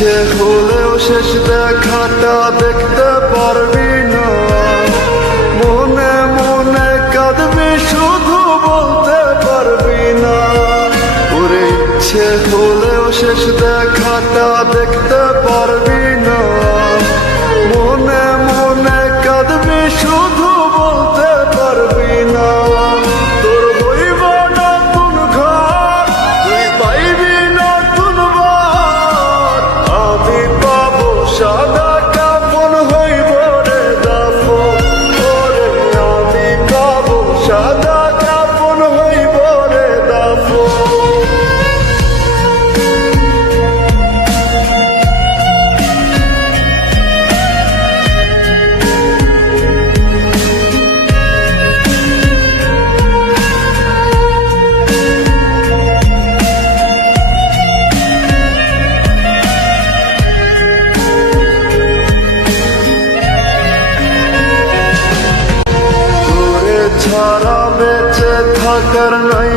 ইচ্ছে হলেও শেষ দেখাটা দেখতে পারবি না, মনে মনে কাঁদবি শুধু বলতে পারবি না। ওরে ইচ্ছে হলেও শেষ দেখাটা দেখতে পারবি না, মনে মনে কাঁদবি শুধু বলতে পারবি না। তোর হইব নতুন ঘর, তুই পাইবি নতুন বর, আমি পাবো সাদা কাফন হইব রে দাফন। ওরে আমি পাবো সাদা কাফন হইব রে দাফন। ছাড়া বেঁচে থাকার নাই